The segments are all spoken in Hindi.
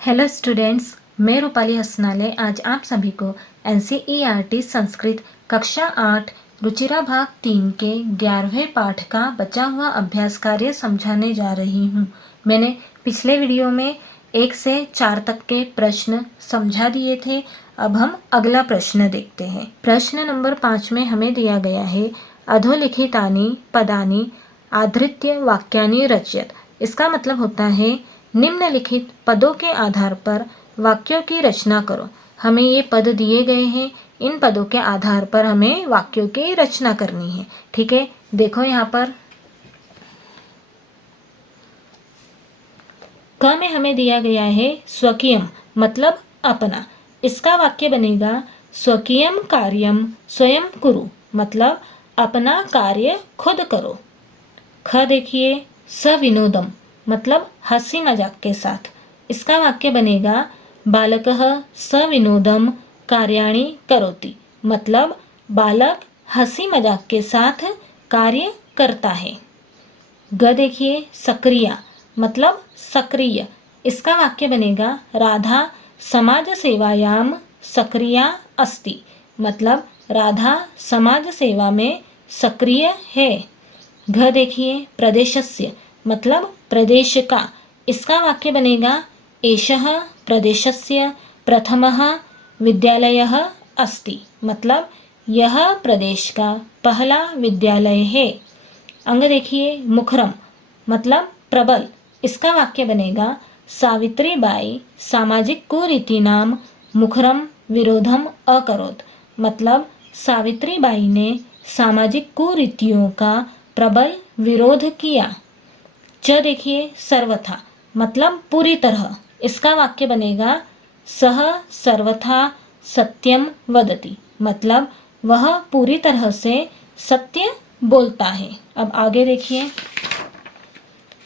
हेलो स्टूडेंट्स, मैं रूपाली हसनाले आज आप सभी को NCERT संस्कृत कक्षा 8 रुचिरा भाग 3 के 11वें पाठ का बचा हुआ अभ्यास कार्य समझाने जा रही हूँ। मैंने पिछले वीडियो में 1 से 4 तक के प्रश्न समझा दिए थे। अब हम अगला प्रश्न देखते हैं। प्रश्न नंबर 5 में हमें दिया गया है अधोलिखितानि पदानि आधृत्य वाक्यानि रचयत। इसका मतलब होता है निम्नलिखित पदों के आधार पर वाक्यों की रचना करो। हमें ये पद दिए गए हैं, इन पदों के आधार पर हमें वाक्यों की रचना करनी है। ठीक है, देखो यहाँ पर क में हमें दिया गया है स्वकीयम मतलब अपना। इसका वाक्य बनेगा स्वकीयम कार्यम स्वयं कुरु मतलब अपना कार्य खुद करो। ख देखिए सविनोदम मतलब हंसी मजाक के साथ। इसका वाक्य बनेगा बालकः सविनोदम कार्याणि करोति मतलब बालक हंसी मजाक के साथ कार्य करता है। ग देखिए सक्रिया मतलब सक्रिय। इसका वाक्य बनेगा राधा समाज सेवायाम सक्रिया अस्ति मतलब राधा समाज सेवा में सक्रिय है। घ देखिए प्रदेशस्य मतलब प्रदेश का। इसका वाक्य बनेगा एषः प्रदेशस्य प्रथमः विद्यालयः अस्ति मतलब यह प्रदेश का पहला विद्यालय है। अंग देखिए मुखरम मतलब प्रबल। इसका वाक्य बनेगा सावित्रीबाई सामाजिक कुरीतिनां मुखरम विरोधम अकरोत् मतलब सावित्रीबाई ने सामाजिक कुरीतियों का प्रबल विरोध किया। च देखिए सर्वथा मतलब पूरी तरह। इसका वाक्य बनेगा सह सर्वथा सत्यम वदति मतलब वह पूरी तरह से सत्य बोलता है। अब आगे देखिए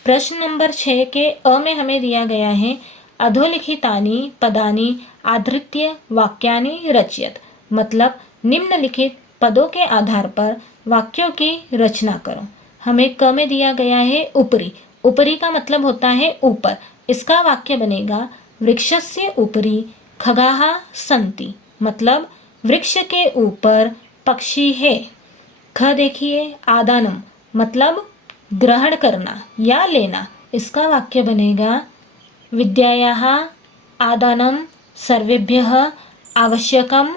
प्रश्न नंबर 6 के अ में हमें दिया गया है अधोलिखितानि पदानि आधृत्य वाक्यानि रचयत मतलब निम्नलिखित पदों के आधार पर वाक्यों की रचना करो। हमें क में दिया गया है ऊपरी। ऊपरी का मतलब होता है ऊपर। इसका वाक्य बनेगा वृक्षस्य ऊपरी खगाः सन्ति मतलब वृक्ष के ऊपर पक्षी है। ख देखिए आदानम मतलब ग्रहण करना या लेना। इसका वाक्य बनेगा विद्यायाः आदानं सर्वेभ्यः आवश्यकम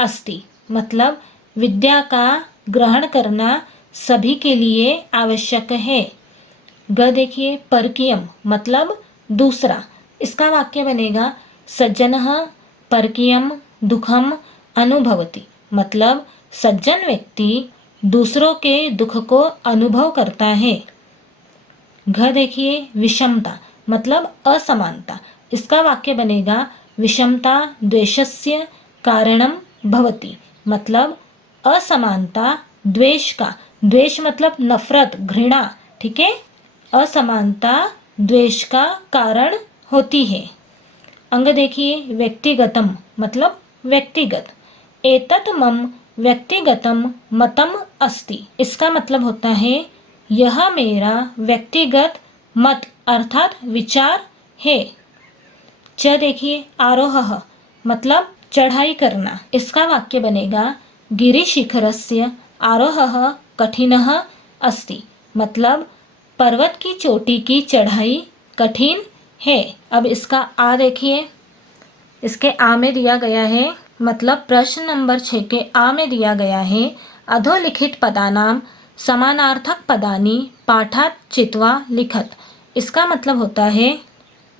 अस्ति मतलब विद्या का ग्रहण करना सभी के लिए आवश्यक है। ग देखिए परकीयम मतलब दूसरा। इसका वाक्य बनेगा सज्जनः परकीयम दुखम अनुभवति मतलब सज्जन व्यक्ति दूसरों के दुख को अनुभव करता है। घ देखिए विषमता मतलब असमानता। इसका वाक्य बनेगा विषमता द्वेषस्य कारणम भवति मतलब असमानता द्वेष का। द्वेष मतलब नफरत घृणा। ठीक है, असमानता द्वेष का कारण होती है। अंग देखिए व्यक्तिगतम मतलब व्यक्तिगत। एतत् मम व्यक्तिगतम मतम अस्ति। इसका मतलब होता है यह मेरा व्यक्तिगत मत अर्थात विचार है। च देखिए आरोहः मतलब चढ़ाई करना। इसका वाक्य बनेगा गिरिशिखरस्य आरोहः कठिनः अस्ति मतलब पर्वत की चोटी की चढ़ाई कठिन है। अब इसका आ देखिए। इसके आ में दिया गया है मतलब प्रश्न नंबर 6 के आ में दिया गया है अधोलिखित पदानां समानार्थक पदानि पाठात् चित्वा लिखत। इसका मतलब होता है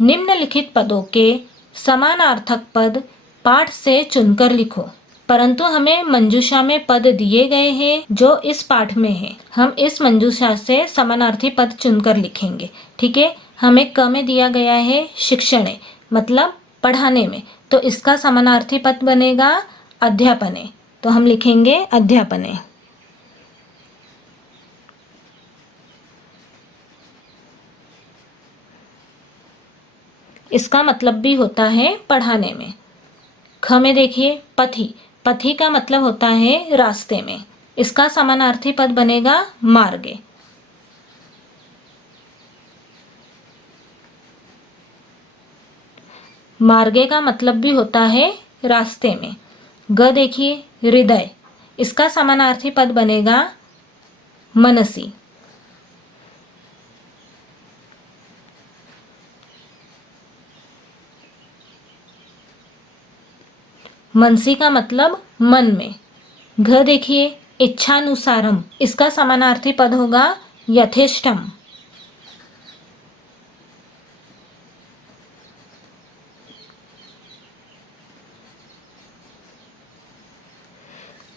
निम्नलिखित पदों के समानार्थक पद पाठ से चुनकर लिखो। परंतु हमें मंजूषा में पद दिए गए हैं जो इस पाठ में है। हम इस मंजूषा से समानार्थी पद चुनकर लिखेंगे। ठीक है, हमें क में दिया गया है शिक्षणे मतलब पढ़ाने में, तो इसका समानार्थी पद बनेगा अध्यापने। तो हम लिखेंगे अध्यापने। इसका मतलब भी होता है पढ़ाने में। ख में देखिए पथि। पथि का मतलब होता है रास्ते में। इसका समानार्थी पद बनेगा मार्गे। मार्गे का मतलब भी होता है रास्ते में। ग देखिए हृदय, इसका समानार्थी पद बनेगा मनसी। मनसी का मतलब मन में। घ देखिए इच्छानुसारम, इसका समानार्थी पद होगा यथेष्टम।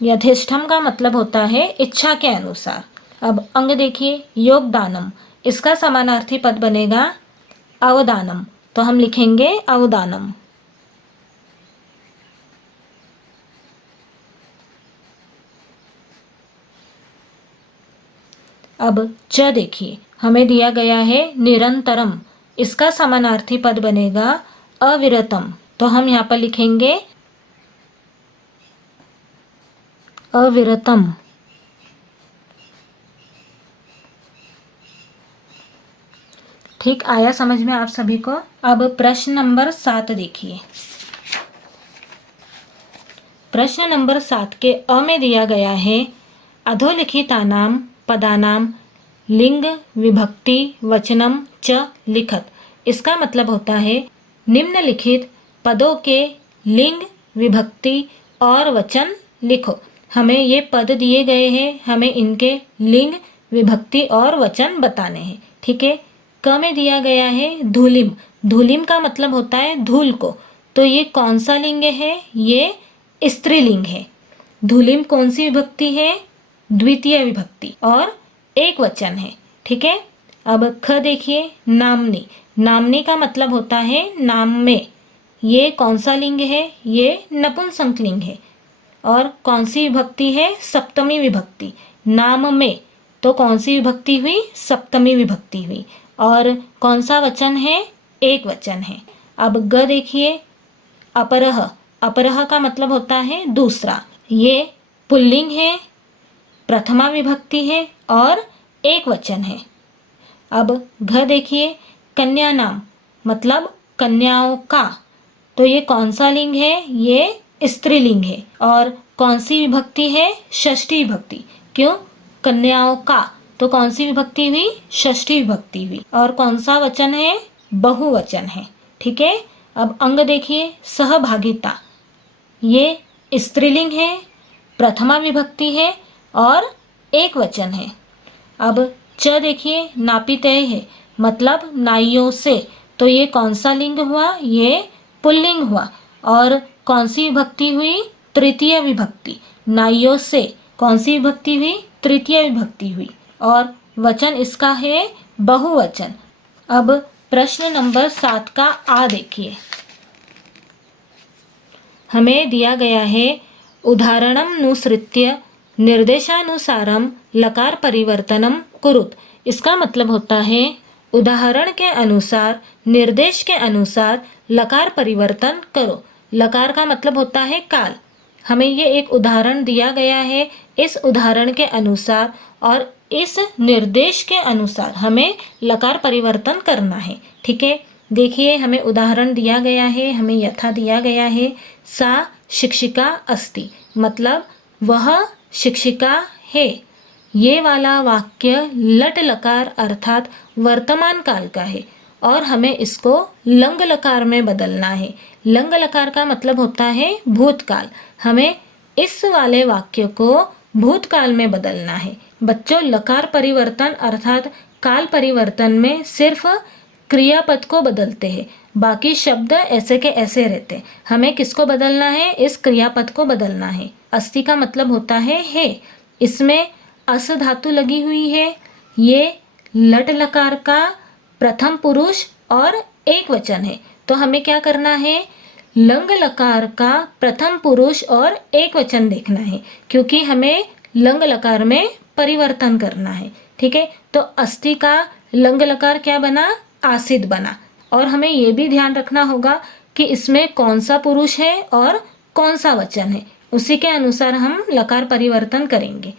यथेष्टम का मतलब होता है इच्छा के अनुसार। अब अंग देखिए योगदानम, इसका समानार्थी पद बनेगा अवदानम, तो हम लिखेंगे अवदानम। अब च देखिए हमें दिया गया है निरंतरम, इसका समानार्थी पद बनेगा अविरतम, तो हम यहाँ पर लिखेंगे अविरतम। ठीक आया समझ में आप सभी को। अब प्रश्न नंबर 7 देखिए। प्रश्न नंबर 7 के अ में दिया गया है अधोलिखितानाम पदानाम लिंग विभक्ति वचनम च लिखत। इसका मतलब होता है निम्नलिखित पदों के लिंग विभक्ति और वचन लिखो। हमें ये पद दिए गए हैं, हमें इनके लिंग विभक्ति और वचन बताने हैं। ठीक है। क में दिया गया है धूलिम, धूलिम का मतलब होता है धूल को, तो ये कौन सा लिंग है? ये स्त्रीलिंग है। धूलिम कौन सी विभक्ति है? द्वितीय विभक्ति और एक वचन है। ठीक है। अब ख देखिए नामनी, नामनी का मतलब होता है नाम में। ये कौन सा लिंग है? ये नपुंसक लिंग है। और कौन सी विभक्ति है? सप्तमी विभक्ति। नाम में तो कौन सी विभक्ति हुई? सप्तमी विभक्ति हुई। और कौन सा वचन है? एक वचन है। अब ग देखिए अपरह, अपरह का मतलब होता है दूसरा। ये पुल्लिंग है, प्रथमा विभक्ति है और एक वचन है। अब घ देखिए कन्या नाम, मतलब कन्याओं का, तो ये कौन सा लिंग है? ये स्त्रीलिंग है। और कौन सी विभक्ति है? षष्ठी विभक्ति। क्यों? कन्याओं का, तो कौन सी विभक्ति हुई? षष्ठी विभक्ति हुई। और कौन सा वचन है? बहुवचन है। ठीक है। अब अंग देखिए सहभागिता, ये स्त्रीलिंग है, प्रथमा विभक्ति है और एक वचन है। अब च देखिए नापितेय है, मतलब नाइयों से, तो ये कौन सा लिंग हुआ? ये पुल्लिंग हुआ। और कौन सी विभक्ति हुई? तृतीय विभक्ति। नाइयों से कौन सी विभक्ति हुई? तृतीय विभक्ति हुई। और वचन इसका है बहुवचन। अब प्रश्न नंबर 7 का आ देखिए। हमें दिया गया है उदाहरणम नुसृत्य निर्देशानुसारम लकार परिवर्तनम कुरुत। इसका मतलब होता है उदाहरण के अनुसार, निर्देश के अनुसार लकार परिवर्तन करो। लकार का मतलब होता है काल। हमें ये एक उदाहरण दिया गया है, इस उदाहरण के अनुसार और इस निर्देश के अनुसार हमें लकार परिवर्तन करना है। ठीक है। देखिए हमें उदाहरण दिया गया है, हमें यथा दिया गया है सा शिक्षिका अस्ति, मतलब वह शिक्षिका है। ये वाला वाक्य लट लकार अर्थात वर्तमान काल का है और हमें इसको लंग लकार में बदलना है। लंग लकार का मतलब होता है भूतकाल। हमें इस वाले वाक्य को भूतकाल में बदलना है। बच्चों लकार परिवर्तन अर्थात काल परिवर्तन में सिर्फ क्रियापद को बदलते हैं, बाकी शब्द ऐसे के ऐसे रहते। हमें किसको बदलना है? इस क्रियापद को बदलना है। अस्ति का मतलब होता है। इसमें अस धातु लगी हुई है। ये लट लकार का प्रथम पुरुष और एक वचन है, तो हमें क्या करना है? लंग लकार का प्रथम पुरुष और एक वचन देखना है, क्योंकि हमें लंग लकार में परिवर्तन करना है। ठीक है। तो अस्ति का लंग लकार क्या बना? आसिद बना। और हमें ये भी ध्यान रखना होगा कि इसमें कौन सा पुरुष है और कौन सा वचन है, उसी के अनुसार हम लकार परिवर्तन करेंगे।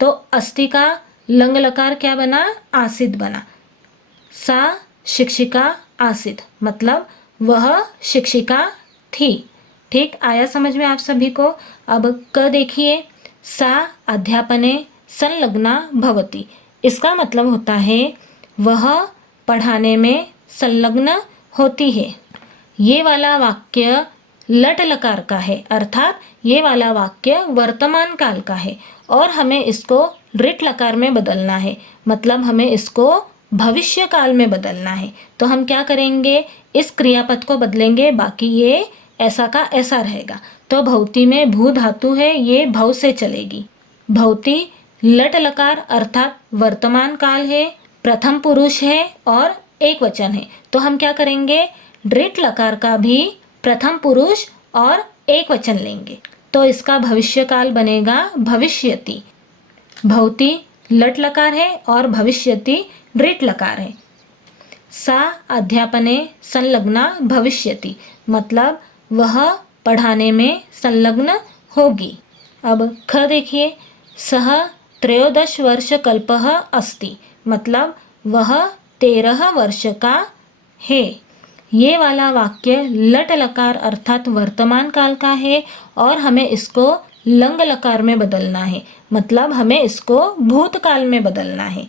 तो अस्ति का लंग लकार क्या बना? आसिद बना। सा शिक्षिका आसिद, मतलब वह शिक्षिका थी। ठीक, आया समझ में आप सभी को। अब क देखिए, सा अध्यापने संलग्ना भवति। इसका मतलब होता है वह पढ़ाने में संलग्न होती है। ये वाला वाक्य लट लकार का है, अर्थात ये वाला वाक्य वर्तमान काल का है और हमें इसको ऋट लकार में बदलना है, मतलब हमें इसको भविष्य काल में बदलना है। तो हम क्या करेंगे, इस क्रियापद को बदलेंगे, बाकी ये ऐसा का ऐसा रहेगा। तो भवती में भू धातु है, ये भव से चलेगी। भवती लट लकार अर्थात वर्तमान काल है, प्रथम पुरुष है और एक वचन है। तो हम क्या करेंगे, ऋट लकार का भी प्रथम पुरुष और एक वचन लेंगे, तो इसका भविष्य काल बनेगा भविष्यति। भवती लट लकार है और भविष्यति ऋट लकार है। सा अध्यापने संलग्ना भविष्यति, मतलब वह पढ़ाने में संलग्न होगी। अब ख देखिए, सह 13 वर्ष कल्पः अस्ति, मतलब वह 13 वर्ष का है। ये वाला वाक्य लट लकार अर्थात वर्तमान काल का है और हमें इसको लंग लकार में बदलना है, मतलब हमें इसको भूतकाल में बदलना है।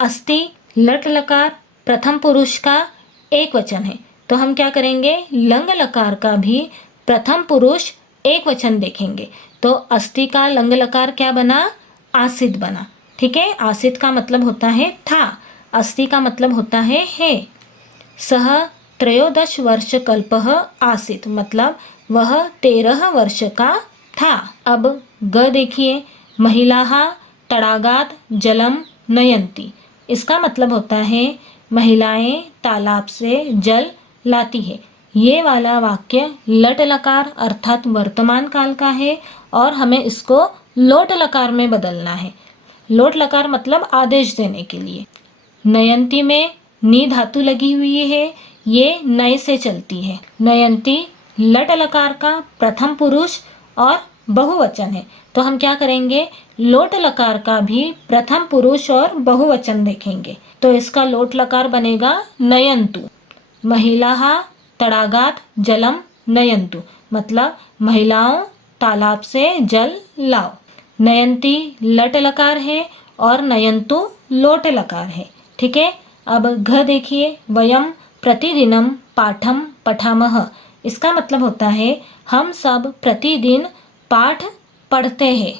अस्ति लट लकार प्रथम पुरुष का एक वचन है, तो हम क्या करेंगे, लंग लकार का भी प्रथम पुरुष एक वचन देखेंगे। तो अस्ति का लंग लकार क्या बना, आसित बना। ठीक है, आसित का मतलब होता है था, अस्ति का मतलब होता है। सह 13 वर्ष कल्पः आसित, मतलब वह 13 वर्ष का था। अब ग देखिए, महिलाः तड़ागात जलम नयन्ति। इसका मतलब होता है महिलाएं तालाब से जल लाती है। ये वाला वाक्य लट लकार अर्थात वर्तमान काल का है और हमें इसको लोट लकार में बदलना है। लोट लकार मतलब आदेश देने के लिए। नयंती में नी धातु लगी हुई है, ये नए से चलती है। नयंती लट लकार का प्रथम पुरुष और बहुवचन है, तो हम क्या करेंगे, लोट लकार का भी प्रथम पुरुष और बहुवचन देखेंगे। तो इसका लोट लकार बनेगा नयंतु। महिलाः तड़ागात जलम नयंतु, मतलब महिलाओं तालाब से जल लाओ। नयंती लट लकार है और नयंतु लोट लकार है। ठीक है, अब घ देखिए, वयम प्रतिदिनम पाठम पठामह। इसका मतलब होता है हम सब प्रतिदिन पाठ पढ़ते हैं।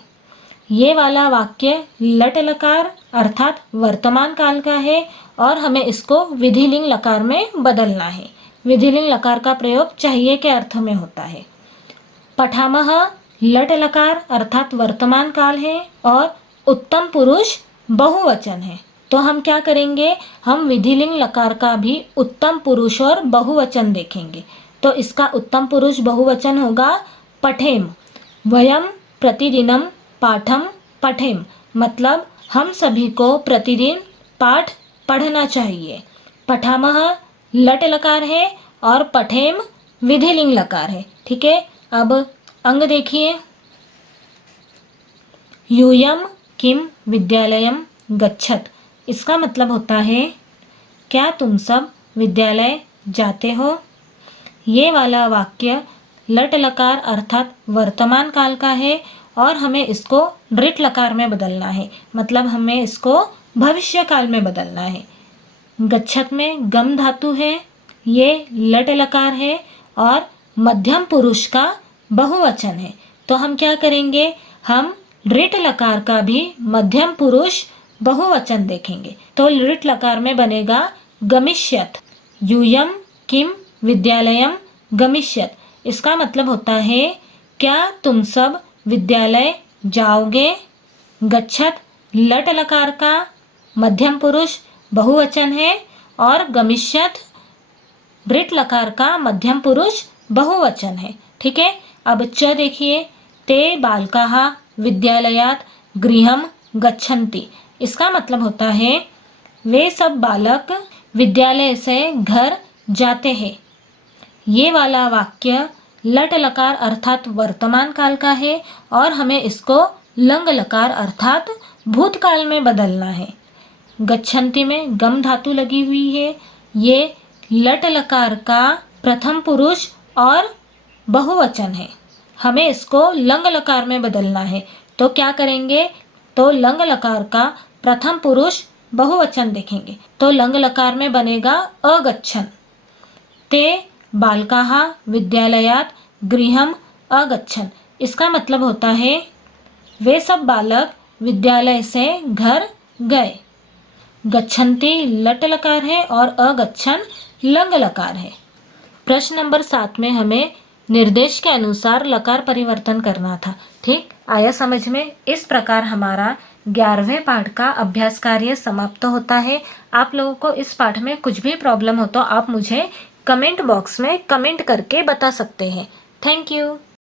ये वाला वाक्य लट लकार अर्थात वर्तमान काल का है और हमें इसको विधिलिंग लकार में बदलना है। विधिलिंग लकार का प्रयोग चाहिए के अर्थ में होता है। पठामह लट लकार अर्थात वर्तमान काल है और उत्तम पुरुष बहुवचन है, तो हम क्या करेंगे, हम विधिलिंग लकार का भी उत्तम पुरुष और बहुवचन देखेंगे। तो इसका उत्तम पुरुष बहुवचन होगा पठेम। वयम प्रतिदिनम पाठम पठेम, मतलब हम सभी को प्रतिदिन पाठ पढ़ना चाहिए। पठामह लट लकार है और पठेम विधिलिंग लकार है। ठीक है, अब अंग देखिए, यूयम किम विद्यालयम गच्छत। इसका मतलब होता है क्या तुम सब विद्यालय जाते हो। ये वाला वाक्य लट लकार अर्थात वर्तमान काल का है और हमें इसको ऋट लकार में बदलना है, मतलब हमें इसको भविष्य काल में बदलना है। गच्छत में गम धातु है, ये लट लकार है और मध्यम पुरुष का बहुवचन है, तो हम क्या करेंगे, हम ऋट लकार का भी मध्यम पुरुष बहुवचन देखेंगे। तो ऋट लकार में बनेगा गमिष्यत। यूयम किम विद्यालयम गमिष्यत। इसका मतलब होता है क्या तुम सब विद्यालय जाओगे। गच्छत लट लकार का मध्यम पुरुष बहुवचन है और गमिष्यत ऋट लकार का मध्यम पुरुष बहुवचन है। ठीक है, अब च देखिए, ते बालकाः विद्यालयात् गृहं गच्छन्ति। इसका मतलब होता है वे सब बालक विद्यालय से घर जाते हैं। ये वाला वाक्य लट लकार अर्थात वर्तमान काल का है और हमें इसको लंग लकार अर्थात भूतकाल में बदलना है। गच्छन्ति में गम धातु लगी हुई है, ये लट लकार का प्रथम पुरुष और बहुवचन है, हमें इसको लंग लकार में बदलना है। तो क्या करेंगे, तो लंग लकार का प्रथम पुरुष बहुवचन देखेंगे, तो लंग लकार में बनेगा अगच्छन्। ते बालकाः विद्यालयात् गृहम् अगच्छन्। इसका मतलब होता है वे सब बालक विद्यालय से घर गए। गच्छन्ति लट लकार है और अगच्छन् लंग लकार है। प्रश्न नंबर 7 में हमें निर्देश के अनुसार लकार परिवर्तन करना था। ठीक, आया समझ में? इस प्रकार हमारा 11वें पाठ का अभ्यास कार्य समाप्त होता है। आप लोगों को इस पाठ में कुछ भी प्रॉब्लम हो तो आप मुझे कमेंट बॉक्स में कमेंट करके बता सकते हैं। Thank you.